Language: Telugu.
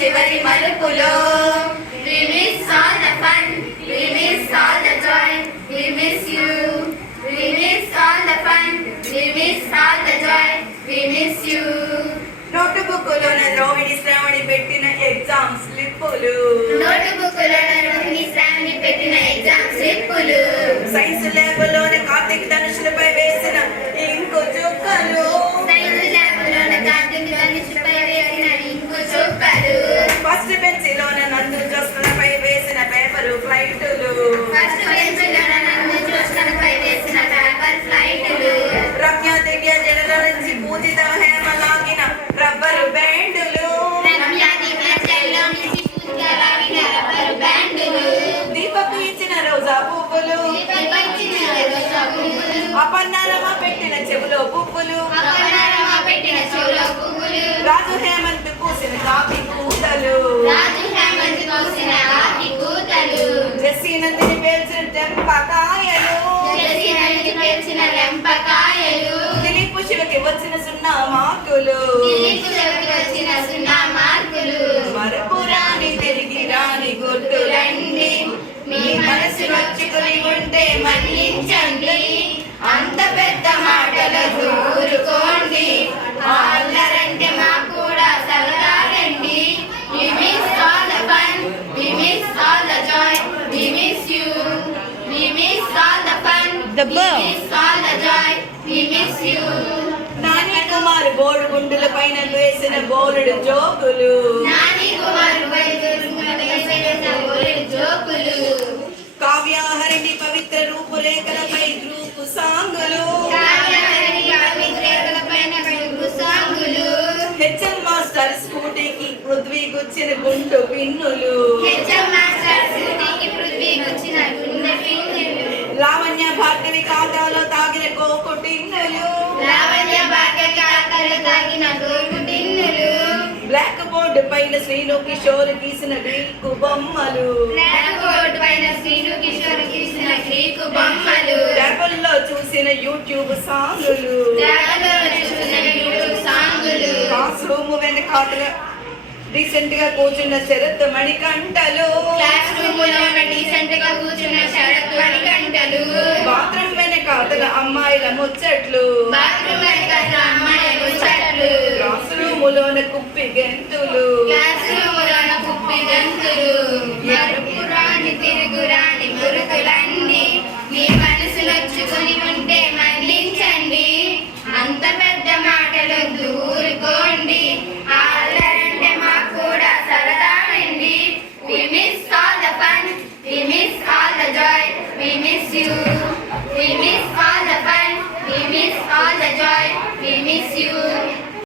చివరి మలుపులో. We miss all the fun, we miss all the joy, we miss you. We miss all the fun, we miss all the joy, we miss you. నోటుబుక్కులోన ద్రోహిణి Shravani పెట్టిన ఎగ్జామ్ స్లిప్పులు. నోటుబుక్కులోన రోహిణి శ్రావణి పెట్టిన ఎగ్జామ్ స్లిప్పులు. సైన్స్ ల్యాబ్లోన కార్తీక్ ధనుషులపై వేసిన ఇంకు చుక్కలు. సైన్స్ ల్యాబ్లోన కార్తీక్ ధనుషులపై వేసిన ఇంకు చుక్కలు. ఫస్ట్ బెంచిలోన నందు జోస్నపై వేసిన పేపరు ఫ్లైటులు. ఫస్ట్ బెంచిలోన నందు జోస్నపై వేసిన పేపర్ ఫ్లైటులు. రమ్య దివ్య జడల నుంచి పూజిత హేమ లాగిన రబ్బరు బ్యాండులు. రమ్య దివ్య జడల నుంచి పూజిత లాగిన రబ్బరు బ్యాండులు. దీపకు ఇచ్చిన రోజా పువ్వులు. దీపకు ఇచ్చిన రోజా పువ్వులు. అపర్ణారమ పెట్టిన చెవులో పువ్వులు. అపర్ణారమ పెట్టిన చెవులో పువ్వులు. రాజు హేమంత్ పూసిన కాకి కూతలు. రాజు హేమంత్ పూసిన కాకి కూతలు. జెస్సీ నందిని పేల్చిన టెంపకాయలు. జెస్సీ నందిని పేల్చిన లెంపకాయలు. దిలీప్ శివకి వచ్చిన 0 మార్కులు. దిలీప్ శివకి వచ్చిన 0 మార్కులు. మరపురాని తిరిగి రాని గుర్తులండి, మీ మనసు నొచ్చుకుని ఉంటే మన్నించండి. అంత పెద్ద మాటలకు ఊరుకోండి, అల్లరంటే మాకు కూడా సరదాలండి. We miss all the fun, we miss all the joy, we miss you. We miss all the fun, we miss all the joy, we miss you. Nani Kumar board గుండుల పైన వేసిన బోర్డు జోకులు. నాని కుమార్ వేసిన బోర్డు జోకులు. కావ్యాహరిణి పవిత్ర రూపురేఖలపై గ్రూపు సాంగులు. హెచ్ఎం మాస్టర్ స్కూటీకి పృథ్వీ గుచ్చిన గుండు పిన్నులు. లావణ్య భార్గవి ఖాతాలో తాగిన కోకు టిన్నులు. బ్లాక్ బోర్డు పైన శ్రీను కిషోర్ గీసిన గ్రీకు బొమ్మలు. ట్యాబుల్లో చూసిన యూట్యూబ్ సాంగులు. క్లాస్ రూమ్ వెనకాతల డీసెంట్ గా కూర్చున్న శరత్ మణికంఠలు. బాత్రూమ్ వెనకాతల అమ్మాయిల ముచ్చట్లు. క్లాస్ రూమ్ లోన కుప్పి గెంతులు. తిరుగురాని మురుకులన్నీ మీ మనసు నొచ్చుకుని ఉంటే మన్నించండి. అంత పెద్ద మాటలు ఊరుకోండి, అల్లరంటే మాకు కూడా సరదానండి. We miss all the fun, we miss all the joy, we miss you. We miss all the fun, we miss all the joy, we miss you.